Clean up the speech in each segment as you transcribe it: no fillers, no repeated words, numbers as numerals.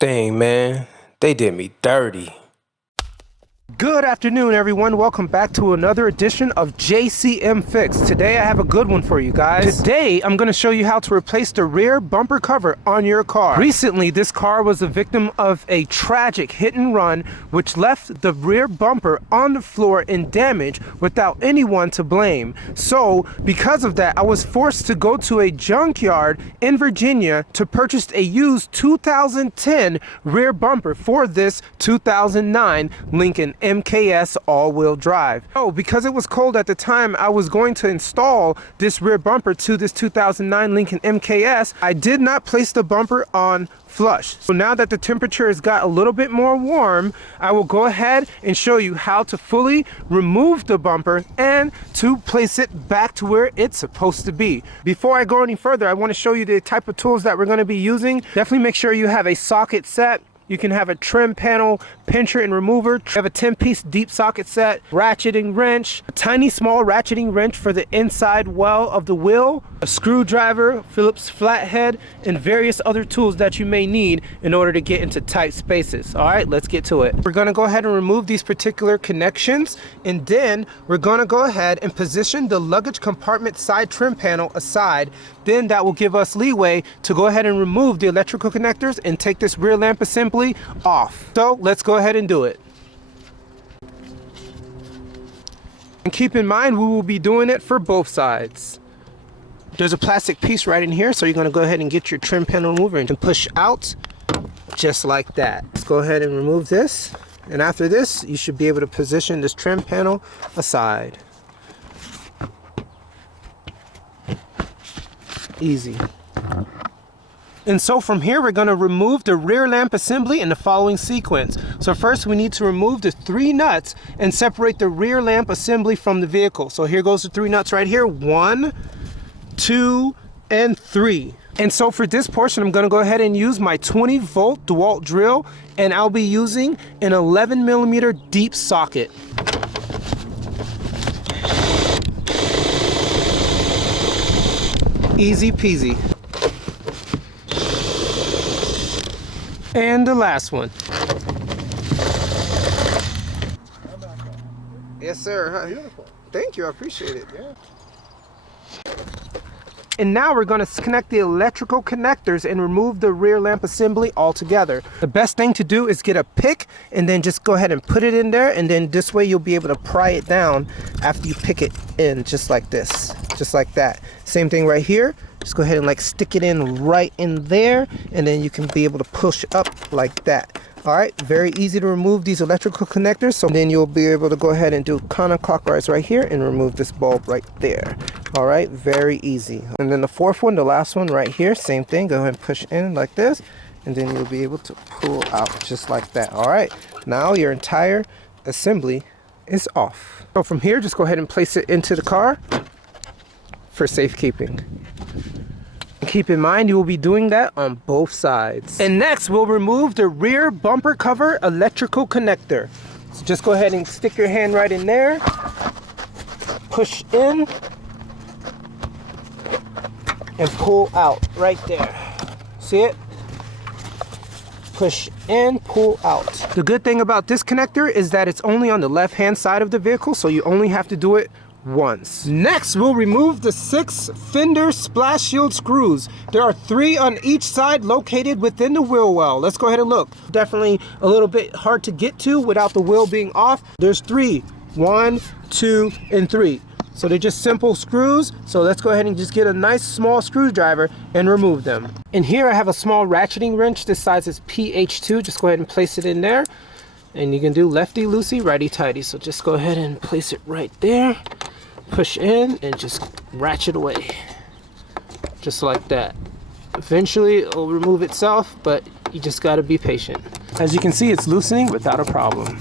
Dang, man, they did me dirty. Good afternoon, everyone. Welcome back to another edition of JCM Fix. Today I have a good one for you guys. Today I'm going to show you how to replace the rear bumper cover on your car. Recently, this car was a victim of a tragic hit and run which left the rear bumper on the floor in damage without anyone to blame. So because of that, I was forced to go to a junkyard in Virginia to purchase a used 2010 rear bumper for this 2009 Lincoln mkS all-wheel drive. Oh, because it was cold at the time I was going to install this rear bumper to this 2009 Lincoln mkS, I did not place the bumper on flush. So now that the temperature has got a little bit more warm, I will go ahead and show you how to fully remove the bumper and to place it back to where it's supposed to be. Before I go any further, I want to show you the type of tools that we're going to be using. Definitely make sure you have a socket set. You can have a trim panel, pincher and remover. You have a 10-piece deep socket set, ratcheting wrench, a tiny small ratcheting wrench for the inside well of the wheel, a screwdriver, Phillips flathead, and various other tools that you may need in order to get into tight spaces. All right, let's get to it. We're gonna go ahead and remove these particular connections, and then we're gonna go ahead and position the luggage compartment side trim panel aside. Then that will give us leeway to go ahead and remove the electrical connectors and take this rear lamp assembly off. So let's go ahead and do it. And keep in mind, we will be doing it for both sides. There's a plastic piece right in here, so you're going to go ahead and get your trim panel remover and push out just like that. Let's go ahead and remove this, and after this you should be able to position this trim panel aside. Easy. And so from here we're going to remove the rear lamp assembly in the following sequence. So first we need to remove the 3 nuts and separate the rear lamp assembly from the vehicle. So here goes the 3 nuts right here. 1, 2, and 3. And so for this portion I'm going to go ahead and use my 20-volt DeWalt drill, and I'll be using an 11mm deep socket. Easy peasy. And the last one. Yes, sir. Beautiful. Thank you. I appreciate it. Yeah. And now we're going to connect the electrical connectors and remove the rear lamp assembly altogether. The best thing to do is get a pick and then just go ahead and put it in there, and then this way you'll be able to pry it down after you pick it in, just like this, just like that. Same thing right here. Just go ahead and like stick it in right in there, and then you can be able to push up like that. All right, very easy to remove these electrical connectors. So then you'll be able to go ahead and do counterclockwise right here and remove this bulb right there. All right, very easy. And then the 4th one, the last one right here, same thing. Go ahead and push in like this, and then you'll be able to pull out just like that. All right, now your entire assembly is off. So from here, just go ahead and place it into the car for safekeeping. Keep in mind, you will be doing that on both sides. And next, we'll remove the rear bumper cover electrical connector. So just go ahead and stick your hand right in there, push in, and pull out right there. See it? Push in, pull out. The good thing about this connector is that it's only on the left-hand side of the vehicle, so you only have to do it once. Next, we'll remove the 6 fender splash shield screws. There are 3 on each side located within the wheel well. Let's go ahead and look. Definitely a little bit hard to get to without the wheel being off. There's 3. 1, 2, and 3. So they're just simple screws. So let's go ahead and just get a nice small screwdriver and remove them. And here I have a small ratcheting wrench. This size is PH2. Just go ahead and place it in there. And you can do lefty loosey, righty tighty. So just go ahead and place it right there. Push in and just ratchet away. Just like that. Eventually it'll remove itself, but you just gotta be patient. As you can see, it's loosening without a problem.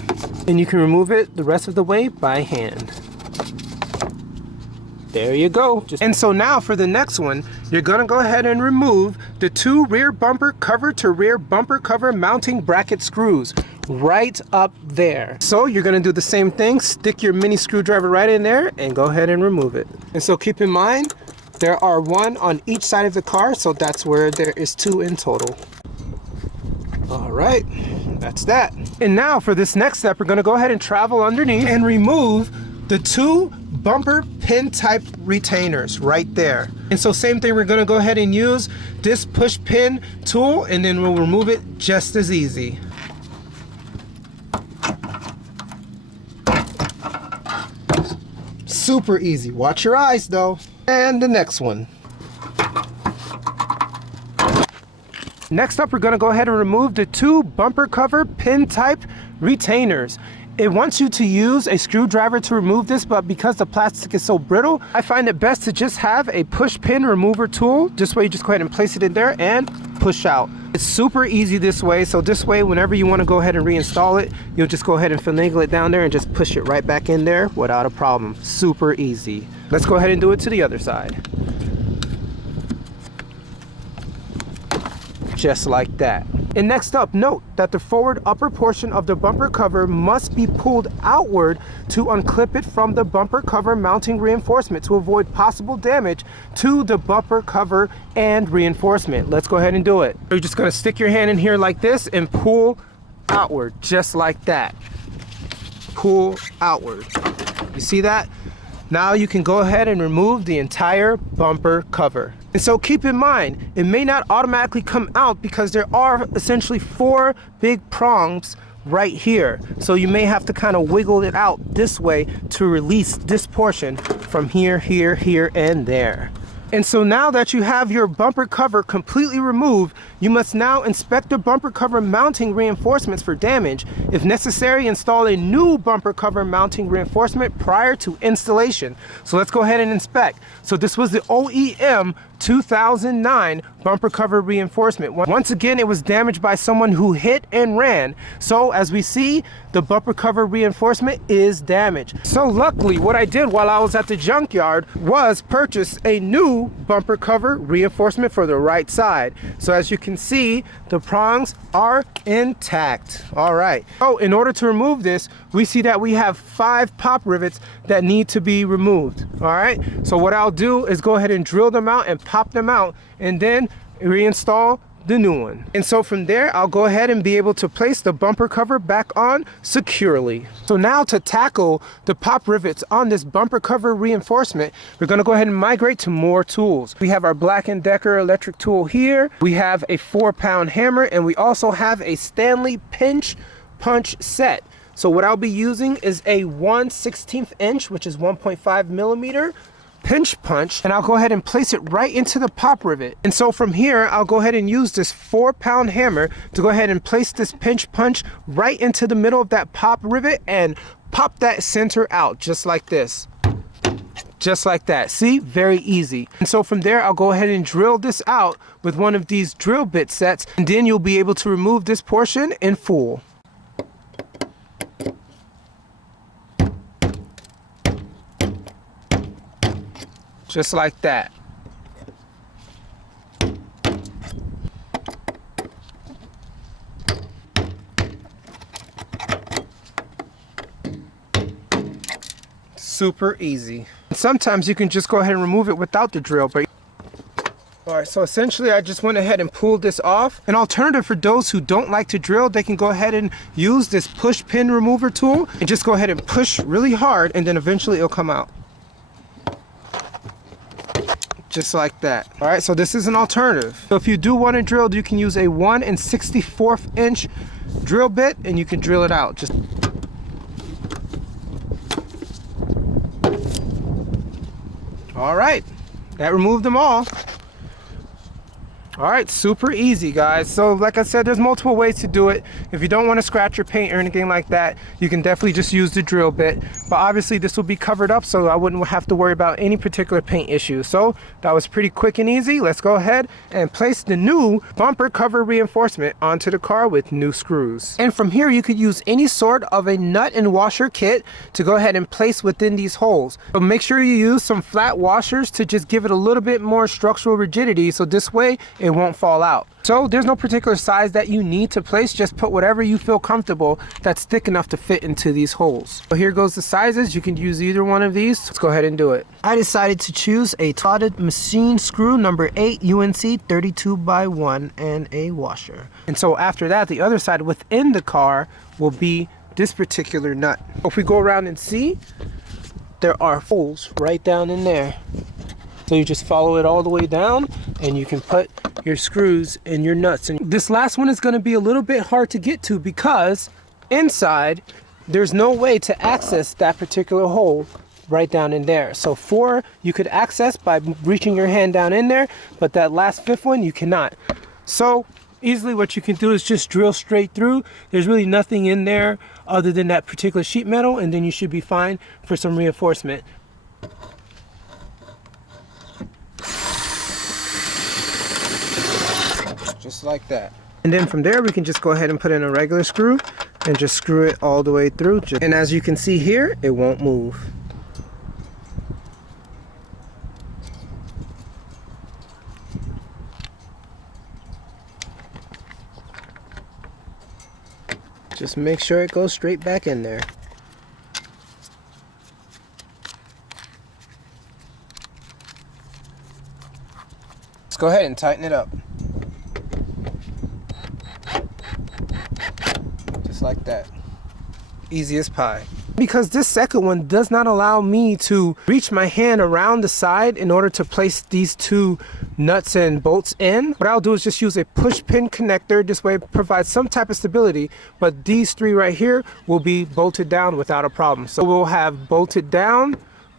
And you can remove it the rest of the way by hand. There you go. And so now for the next one, you're gonna go ahead and remove the 2 rear bumper cover to rear bumper cover mounting bracket screws right up there. So you're gonna do the same thing, stick your mini screwdriver right in there and go ahead and remove it. And so keep in mind, there are 1 on each side of the car, so that's where there is 2 in total. All right, that's that. And now for this next step, we're gonna go ahead and travel underneath and remove the 2 bumper pin type retainers right there. And so same thing, we're gonna go ahead and use this push pin tool, and then we'll remove it just as easy. Super easy. Watch your eyes though. And the next one. Next up, we're gonna go ahead and remove the 2 bumper cover pin type retainers. It wants you to use a screwdriver to remove this, but because the plastic is so brittle, I find it best to just have a push pin remover tool. This way you just go ahead and place it in there and push out. It's super easy this way, so this way whenever you want to go ahead and reinstall it, you'll just go ahead and finagle it down there and just push it right back in there without a problem. Super easy. Let's go ahead and do it to the other side. Just like that. And next up, note that the forward upper portion of the bumper cover must be pulled outward to unclip it from the bumper cover mounting reinforcement to avoid possible damage to the bumper cover and reinforcement. Let's go ahead and do it. You're just gonna stick your hand in here like this and pull outward, just like that. Pull outward. You see that? Now you can go ahead and remove the entire bumper cover. And so keep in mind, it may not automatically come out because there are essentially 4 big prongs right here. So you may have to kind of wiggle it out this way to release this portion from here, here, here, and there. And so now that you have your bumper cover completely removed, you must now inspect the bumper cover mounting reinforcements for damage. If necessary, install a new bumper cover mounting reinforcement prior to installation. So let's go ahead and inspect. So this was the OEM 2009 bumper cover reinforcement. Once again, it was damaged by someone who hit and ran. So as we see, the bumper cover reinforcement is damaged. So luckily, what I did while I was at the junkyard was purchase a new bumper cover reinforcement for the right side. So as you can see, the prongs are intact. All right. So in order to remove this, we see that we have 5 pop rivets that need to be removed. All right. So what I'll do is go ahead and drill them out and pop them out, and then reinstall the new one. And so from there, I'll go ahead and be able to place the bumper cover back on securely. So now to tackle the pop rivets on this bumper cover reinforcement, we're gonna go ahead and migrate to more tools. We have our Black & Decker electric tool here. We have a 4-pound hammer, and we also have a Stanley pinch punch set. So what I'll be using is a 1/16 inch, which is 1.5 millimeter pinch punch, and I'll go ahead and place it right into the pop rivet. And so from here, I'll go ahead and use this 4-pound hammer to go ahead and place this pinch punch right into the middle of that pop rivet and pop that center out just like this. Just like that. See? Very easy. And so from there, I'll go ahead and drill this out with one of these drill bit sets, and then you'll be able to remove this portion in full. Just like that. Super easy. Sometimes you can just go ahead and remove it without the drill, but alright, so essentially I just went ahead and pulled this off. An alternative for those who don't like to drill, they can go ahead and use this push pin remover tool and just go ahead and push really hard, and then eventually it'll come out. Just like that. All right, so this is an alternative. So if you do want to drill, you can use a 1/64 inch drill bit, and you can drill it out. Just all right, that removed them all. All right, super easy, guys. So like I said, there's multiple ways to do it. If you don't want to scratch your paint or anything like that, you can definitely just use the drill bit. But obviously this will be covered up, so I wouldn't have to worry about any particular paint issues. So that was pretty quick and easy. Let's go ahead and place the new bumper cover reinforcement onto the car with new screws. And from here, you could use any sort of a nut and washer kit to go ahead and place within these holes. But make sure you use some flat washers to just give it a little bit more structural rigidity, so this way it it won't fall out. So there's no particular size that you need to place, just put whatever you feel comfortable that's thick enough to fit into these holes. So here goes the sizes. You can use either one of these. Let's go ahead and do it. I decided to choose a slotted machine screw number 8 UNC 32x1 and a washer. And so after that, the other side within the car will be this particular nut. If we go around and see, there are holes right down in there. So you just follow it all the way down and you can put your screws and your nuts. And this last one is going to be a little bit hard to get to because inside there's no way to access that particular hole right down in there. So 4 you could access by reaching your hand down in there, but that last 5th one you cannot. So easily what you can do is just drill straight through. There's really nothing in there other than that particular sheet metal, and then you should be fine for some reinforcement. Just like that. And then from there we can just go ahead and put in a regular screw and just screw it all the way through. And as you can see here, it won't move. Just make sure it goes straight back in there. Let's go ahead and tighten it up. Just like that. Easy as pie. Because this second one does not allow me to reach my hand around the side in order to place these 2 nuts and bolts in, what I'll do is just use a push pin connector. This way it provides some type of stability, but these 3 right here will be bolted down without a problem. So we'll have bolted down,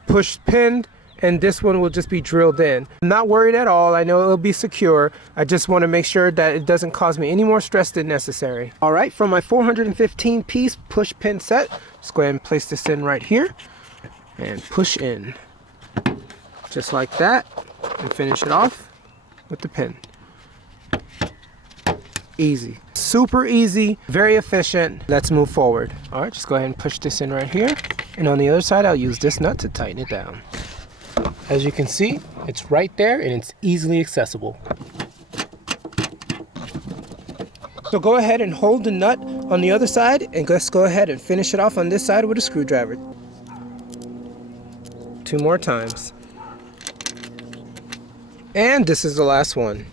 push pinned, and this one will just be drilled in. I'm not worried at all. I know it'll be secure. I just want to make sure that it doesn't cause me any more stress than necessary. All right, from my 415 piece push pin set, just go ahead and place this in right here and push in just like that, and finish it off with the pin. Easy, super easy, very efficient. Let's move forward. All right, just go ahead and push this in right here, and on the other side I'll use this nut to tighten it down. As you can see, it's right there and it's easily accessible. So go ahead and hold the nut on the other side, and let's go ahead and finish it off on this side with a screwdriver. 2 more times. And this is the last one.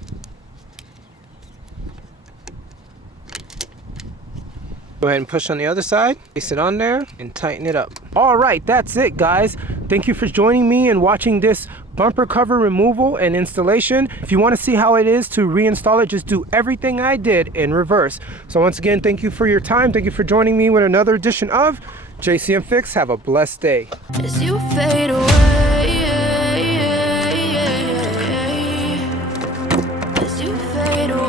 Go ahead and push on the other side, place it on there, and tighten it up. All right, that's it, guys. Thank you for joining me and watching this bumper cover removal and installation. If you want to see how it is to reinstall it, just do everything I did in reverse. So once again, thank you for your time. Thank you for joining me with another edition of JCM Fix. Have a blessed day. As you fade away, as you fade away.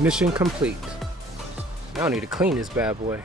Mission complete. Now I need to clean this bad boy.